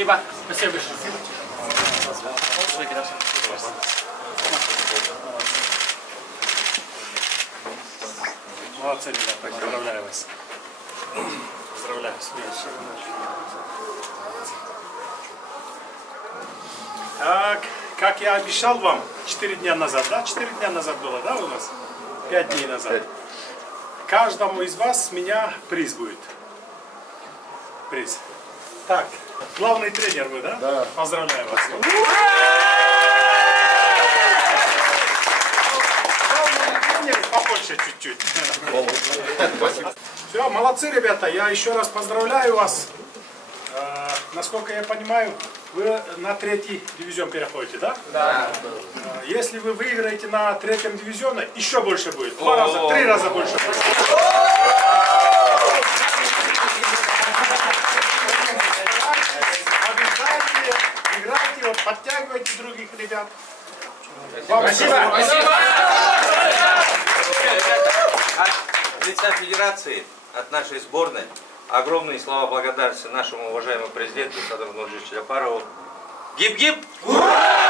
Спасибо. Спасибо большое. Молодцы, ребята. Поздравляю вас. Поздравляю с успехом. Так, как я обещал вам 4 дня назад, да? 4 дня назад было, да, у нас? 5 дней назад. Каждому из вас с меня приз будет. Приз. Так, главный тренер вы, да? Да. Поздравляю вас. Главный тренер побольше чуть-чуть. Все, молодцы, ребята. Я еще раз поздравляю вас. Насколько я понимаю, вы на 3-й дивизион переходите, да? Да. Если вы выиграете на 3-м дивизионе, еще больше будет. 2 раза, 3 раза больше будет. Обязательно играйте, вот, подтягивайте других ребят. Спасибо. Спасибо. От лица Федерации, от нашей сборной, огромные слова благодарности нашему уважаемому президенту Садыру Нуржичу Джапарову. Гиб-гиб! Ура!